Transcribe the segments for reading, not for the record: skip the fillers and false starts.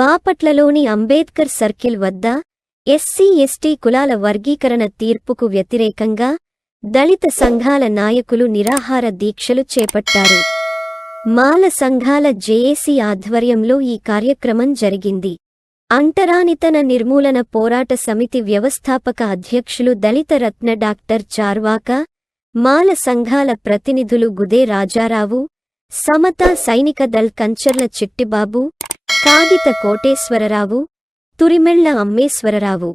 బాపట్లలోని Ambedkar circle వద్ద ఎస్సీ/ఎస్టీ కులాల వర్గీకరణ తీర్పుకు వ్యతిరేకంగా దళిత సంఘాల నాయకులు నిరాహార దీక్షలు చేపట్టారు. మాల సంఘాల జేఏసీ ఆధ్వర్యంలో ఈ కార్యక్రమం జరిగింది. అంటరానితన నిర్మూలన పోరాట సమితి వ్యవస్థాపక అధ్యక్షులు దళిత రత్న డాక్టర్ చార్వాక, మాల సంఘాల ప్రతినిధులు గుదే రాజారావు, సమతా సైనిక దళ్ కంచర్ల చిట్టిబాబు, కాగిత కోటేశ్వరరావు, తురిమెళ్ల అమ్మేశ్వరరావు,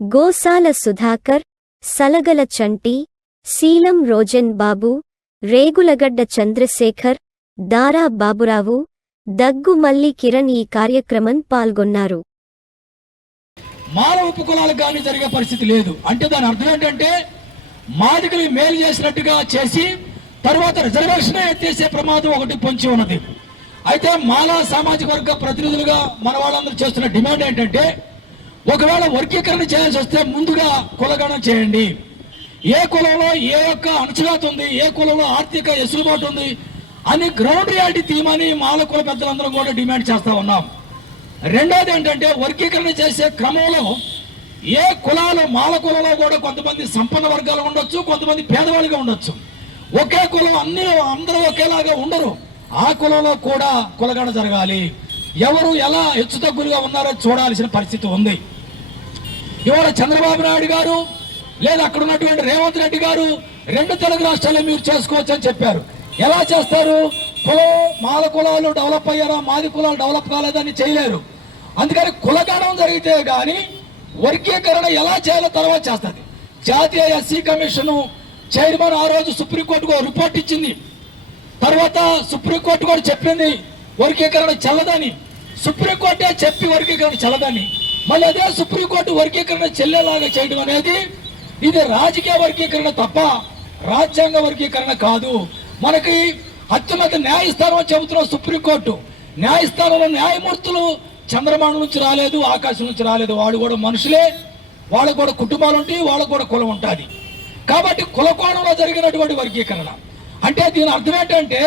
గోసాల సుధాకర్, సలగల చంటి, శీలం రోజన్ బాబు, రేగులగడ్డ చంద్రశేఖర్, దారా బాబురావు, దగ్గు మల్లి కిరణ్ ఈ కార్యక్రమం పాల్గొన్నారు. మాల ఉపకులాలకు కానీ జరిగే పరిస్థితి లేదు. అంటే దాని అర్థం ఏంటంటే మాదిగలు మేలు చేసినట్టుగా చేసి తర్వాత రిజర్వేషన్ ఎత్తేసే ప్రమాదం ఒకటి పొంచి ఉన్నది. అయితే మాలా సామాజిక వర్గ ప్రతినిధులుగా మన వాళ్ళందరూ చేస్తున్న డిమాండ్ ఏంటంటే ఒకవేళ వర్గీకరణ చేయాల్సి వస్తే ముందుగా కులగణన చేయండి. ఏ కులంలో ఏ యొక్క అణచివేత ఉంది, ఏ కులంలో ఆర్థిక ఎసులుబాటు ఉంది అని గ్రౌండ్ రియాలిటీ తీయమని మాల కుల పెద్దలందరం కూడా డిమాండ్ చేస్తా ఉన్నాం. రెండోది ఏంటంటే వర్గీకరణ చేసే క్రమంలో ఏ కులాలు మాల కులంలో కూడా కొంతమంది సంపన్న వర్గాలు ఉండొచ్చు, కొంతమంది పేదవాళ్ళుగా ఉండొచ్చు. ఒకే కులం అందరూ ఒకేలాగా ఉండరు. ఆ కులంలో కూడా కులగణన జరగాలి. ఎవరు ఎలా హెచ్చుతగ్గులుగా ఉన్నారో చూడాల్సిన పరిస్థితి ఉంది. ఇవాళ చంద్రబాబు నాయుడు గారు లేదా అక్కడ ఉన్నటువంటి రేవంత్ రెడ్డి గారు 2 తెలుగు రాష్ట్రాల్లో మీరు చేసుకోవచ్చు అని చెప్పారు. ఎలా చేస్తారు? మాల కులాలు డెవలప్ అయ్యారా, మాది కులాలు డెవలప్ కాలేదని చేయలేరు. అందుకని కులగణన జరిగితే కానీ వర్గీకరణ ఎలా చేయాలో తర్వాత చేస్తుంది. జాతీయ ఎస్సీ కమిషన్ చైర్మన్ ఆ రోజు సుప్రీంకోర్టుకు రిపోర్ట్ ఇచ్చింది. తర్వాత సుప్రీంకోర్టు కూడా చెప్పింది వర్గీకరణ చెల్లదని. సుప్రీంకోర్టే చెప్పి వర్గీకరణ చెల్లదని మళ్ళీ అదే సుప్రీంకోర్టు వర్గీకరణ చెల్లేలాగా చేయడం అనేది ఇది రాజకీయ వర్గీకరణ తప్ప రాజ్యాంగ వర్గీకరణ కాదు. మనకి అత్యున్నత న్యాయస్థానం అని చెబుతున్న సుప్రీంకోర్టు న్యాయస్థానంలో న్యాయమూర్తులు చంద్రమండలం నుంచి రాలేదు, ఆకాశం నుంచి రాలేదు. వాళ్ళు కూడా మనుషులే, వాళ్ళకు కూడా కుటుంబాలు ఉంటాయి, వాళ్ళకు కూడా కులం ఉంటుంది. కాబట్టి కుల కోణంలో జరిగినటువంటి వర్గీకరణ అంటే దీని అర్థం ఏంటంటే